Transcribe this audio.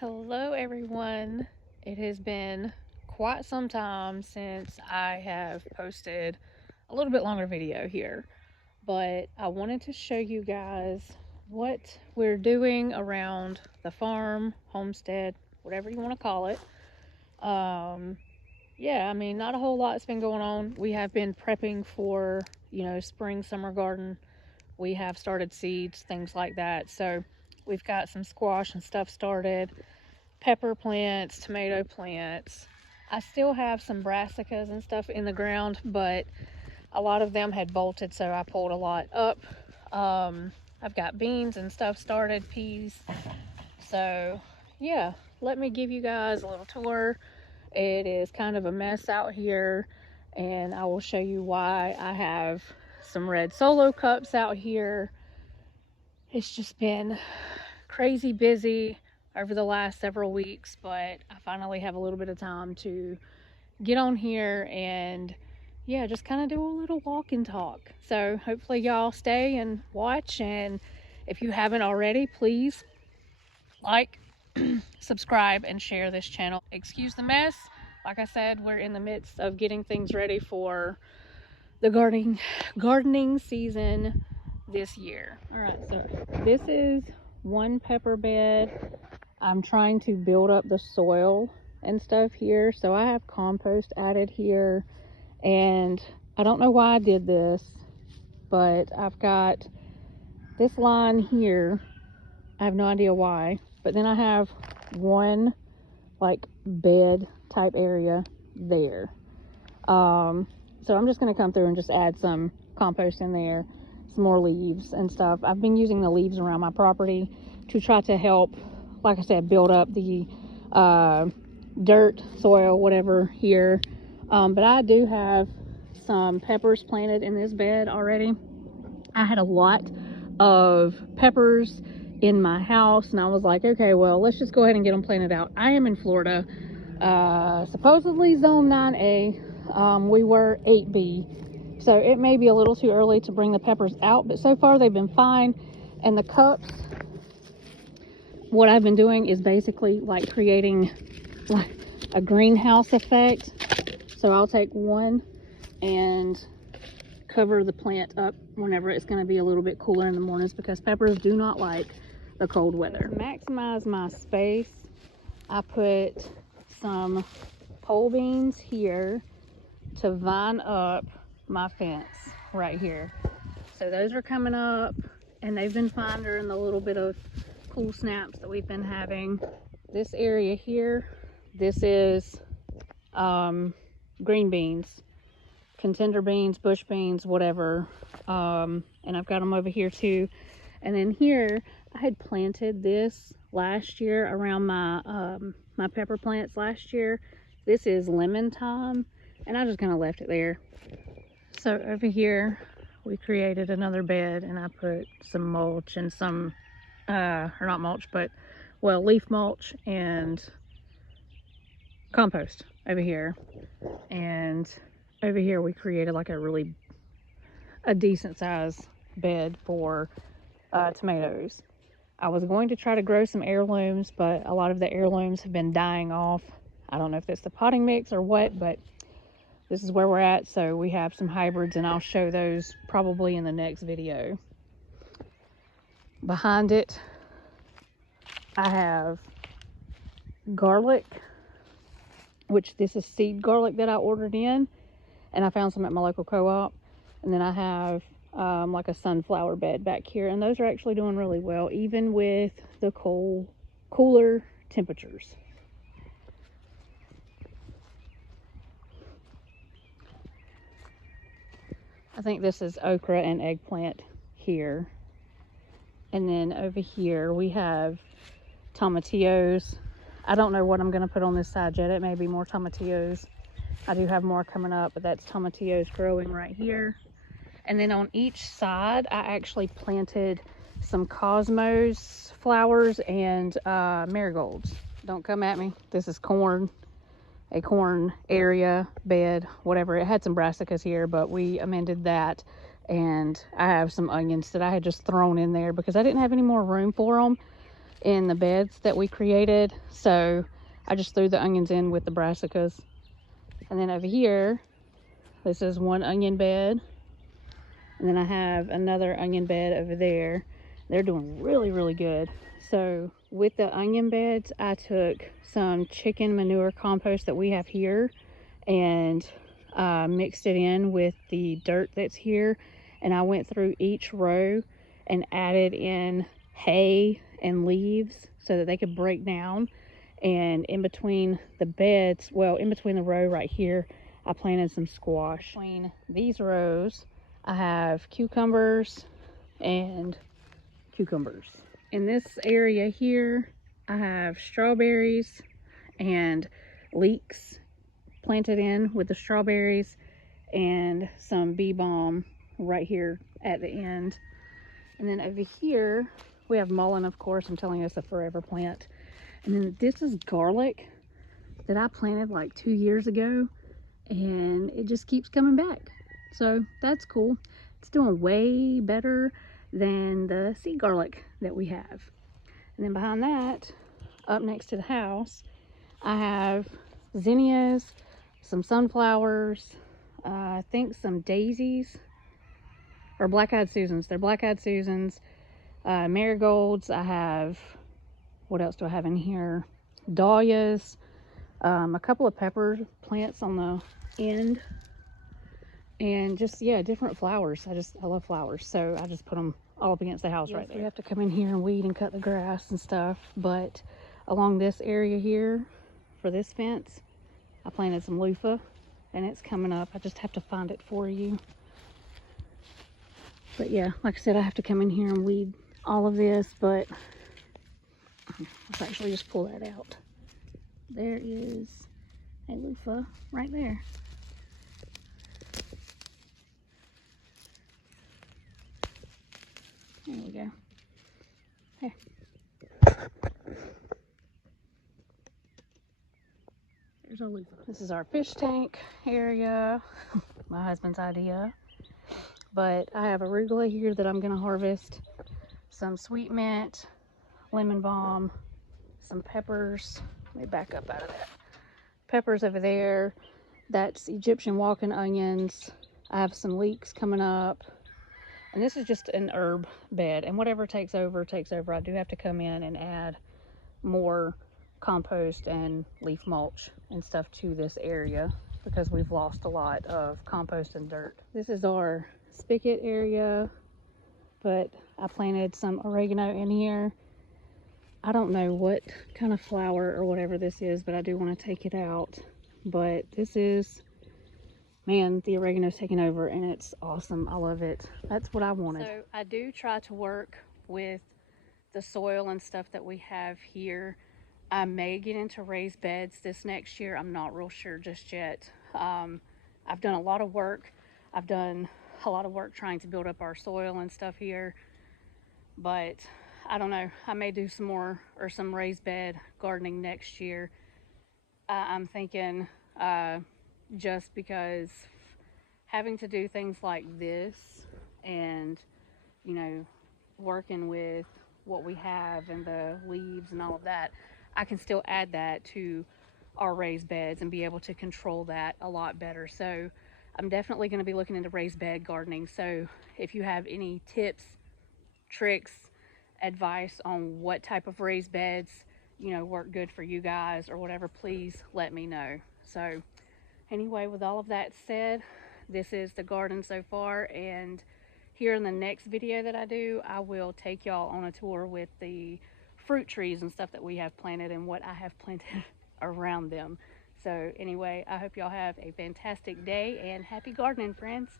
Hello, everyone. It has been quite some time since I have posted a little bit longer video here, but I wanted to show you guys what we're doing around the farm, homestead, whatever you want to call it. Um, yeah, I mean, not a whole lot's been going on. We have been prepping for, spring, summer garden. We have started seeds, things like that. So we've got some squash and stuff started, pepper plants, tomato plants. I still have some brassicas and stuff in the ground, but a lot of them had bolted, so I pulled a lot up. I've got beans and stuff started, peas. So, yeah, let me give you guys a little tour. It is kind of a mess out here, and I will show you why. I have some red solo cups out here. It's just been crazy busy over the last several weeks, but I finally have a little bit of time to get on here and yeah, just kind of do a little walk and talk. So hopefully y'all stay and watch, and if you haven't already, please like, subscribe, and share this channel. Excuse the mess. Like I said, we're in the midst of getting things ready for the gardening season this year. All right, so this is one pepper bed. I'm trying to build up the soil and stuff here, so I have compost added here, and I don't know why I did this, but I've got this line here. I have no idea why, but then I have one like bed type area there. So I'm just going to come through and just add some compost in there, some more leaves and stuff. I've been using the leaves around my property to try to help, like I said, build up the dirt, soil, whatever here. But I do have some peppers planted in this bed already. I had a lot of peppers in my house, and I was like, okay, well, let's just go ahead and get them planted out. I am in Florida, supposedly zone 9A. We were 8B, so it may be a little too early to bring the peppers out, but so far they've been fine. And the cups, what I've been doing is basically like creating like a greenhouse effect. So I'll take one and cover the plant up whenever it's going to be a little bit cooler in the mornings, because peppers do not like the cold weather. To maximize my space, I put some pole beans here to vine up my fence right here. So those are coming up, and they've been fine during the little bit of cool snaps that we've been having. This area here, this is green beans, contender beans, bush beans, whatever. And I've got them over here too. And then here, I had planted this last year around my my pepper plants last year. This is lemon thyme, and I just kind of left it there. So over here, we created another bed, and I put some mulch and some, or not mulch, but, well, leaf mulch and compost over here. And over here, we created like a decent size bed for tomatoes. I was going to try to grow some heirlooms, but a lot of the heirlooms have been dying off. I don't know if it's the potting mix or what, but this is where we're at. So we have some hybrids, and I'll show those probably in the next video. Behind it, I have garlic, which this is seed garlic that I ordered in, and I found some at my local co-op. And then I have like a sunflower bed back here, and those are actually doing really well, even with the cooler temperatures. I think this is okra and eggplant here. And then over here we have tomatillos. I don't know what I'm going to put on this side yet. It may be more tomatillos. I do have more coming up, but that's tomatillos growing right here. And then on each side, I actually planted some cosmos flowers and marigolds. Don't come at me. This is corn, a corn area, bed, whatever. It had some brassicas here, but we amended that. And I have some onions that I had just thrown in there because I didn't have any more room for them. in the beds that we created. So I just threw the onions in with the brassicas. And then over here, this is one onion bed. And then I have another onion bed over there. They're doing really, really good. So with the onion beds, I took some chicken manure compost that we have here and mixed it in with the dirt that's here. And I went through each row and added in hay and leaves so that they could break down. And in between the beds, well, in between the row right here, I planted some squash. Between these rows, I have cucumbers and cucumbers. In this area here, I have strawberries and leeks planted in with the strawberries and some bee balm right here at the end. And then over here, we have mullein, of course. I'm telling you, it's a forever plant. And then this is garlic that I planted like 2 years ago, and it just keeps coming back. So that's cool. It's doing way better than the sea garlic that we have. And then behind that, up next to the house, I have zinnias, some sunflowers, I think some daisies, or black-eyed Susans. They're black-eyed Susans, marigolds. I have, what else do I have in here? Dahlias, a couple of pepper plants on the end, and just, yeah, different flowers. I love flowers, so I just put them all up against the house. Yes, right there. We have to come in here and weed and cut the grass and stuff, but along this area here for this fence, I planted some loofah, and it's coming up. I just have to find it for you. But yeah, like I said, I have to come in here and weed all of this, but let's actually just pull that out. There is a loofah right there. There we go. There. There's our loofah. This is our fish tank area. My husband's idea. But I have arugula here that I'm gonna harvest. Some sweet mint, lemon balm, some peppers. Let me back up out of that. Peppers over there. That's Egyptian walking onions. I have some leeks coming up. And this is just an herb bed. And whatever takes over, takes over. I do have to come in and add more compost and leaf mulch and stuff to this area because we've lost a lot of compost and dirt. This is our spigot area, but I planted some oregano in here. I don't know what kind of flower or whatever this is, but I do want to take it out. But this is, man, the oregano's taking over and it's awesome. I love it. That's what I wanted. So I do try to work with the soil and stuff that we have here. I may get into raised beds this next year. I'm not real sure just yet. I've done a lot of work. I've done a lot of work trying to build up our soil and stuff here, but I don't know. I may do some more or some raised bed gardening next year. I'm thinking just because having to do things like this and, you know, working with what we have and the leaves and all of that, I can still add that to our raised beds and be able to control that a lot better. So I'm definitely going to be looking into raised bed gardening. So if you have any tips, tricks, advice on what type of raised beds, you know, work good for you guys or whatever, please let me know. So anyway, with all of that said, this is the garden so far, and here in the next video that I do, I will take y'all on a tour with the fruit trees and stuff that we have planted and what I have planted around them. So anyway, I hope y'all have a fantastic day and happy gardening, friends.